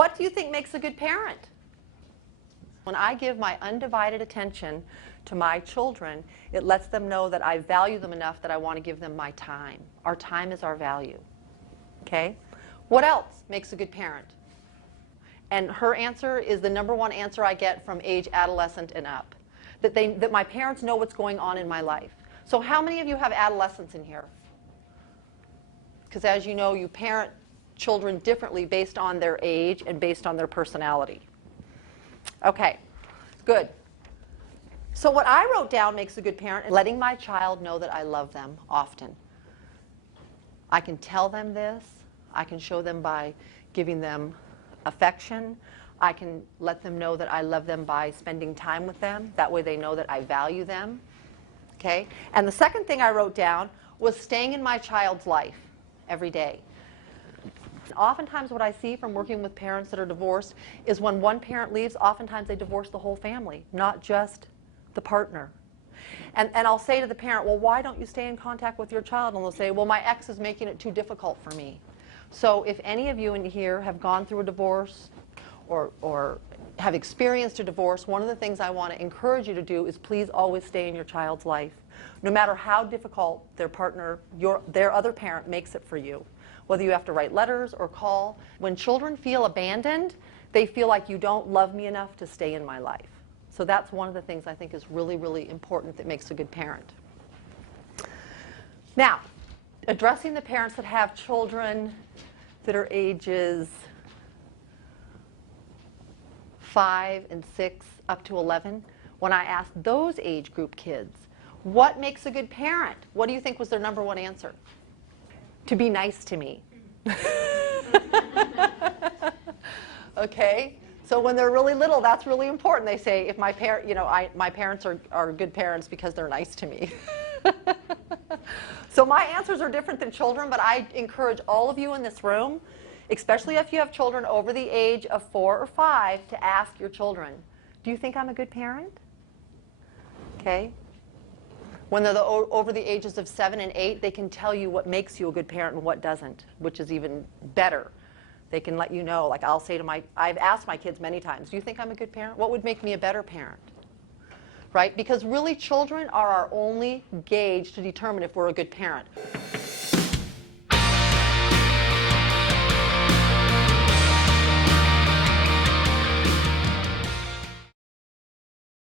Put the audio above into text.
What do you think makes a good parent? When I give my undivided attention to my children, it lets them know that I value them enough that I want to give them my time. Our time is our value. Okay? What else makes a good parent? And her answer is the number one answer I get from age adolescent and up. That my parents know what's going on in my life. So how many of you have adolescents in here? Because as you know, you parent children differently based on their age and based on their personality. Okay, good. So what I wrote down makes a good parent is letting my child know that I love them often. I can tell them this. I can show them by giving them affection. I can let them know that I love them by spending time with them. That way they know that I value them. Okay? And the second thing I wrote down was staying in my child's life every day. Oftentimes what I see from working with parents that are divorced is when one parent leaves, oftentimes they divorce the whole family, not just the partner. And I'll say to the parent, well, why don't you stay in contact with your child? And they'll say, well, my ex is making it too difficult for me. So if any of you in here have gone through a divorce or have experienced a divorce, one of the things I want to encourage you to do is please always stay in your child's life, no matter how difficult their partner, their other parent makes it for you. Whether you have to write letters or call. When children feel abandoned, they feel like you don't love me enough to stay in my life. So that's one of the things I think is really, really important that makes a good parent. Now, addressing the parents that have children that are ages 5 and 6 up to 11, when I asked those age group kids, what makes a good parent? What do you think was their number one answer? To be nice to me. Okay? So when they're really little, that's really important. They say, if my my parents are good parents because they're nice to me. So my answers are different than children, but I encourage all of you in this room, especially if you have children over the age of 4 or 5, to ask your children, do you think I'm a good parent? Okay? When they're over the ages of 7 and 8, they can tell you what makes you a good parent and what doesn't, which is even better. They can let you know. Like I'll say to I've asked my kids many times, do you think I'm a good parent? What would make me a better parent? Right? Because really children are our only gauge to determine if we're a good parent.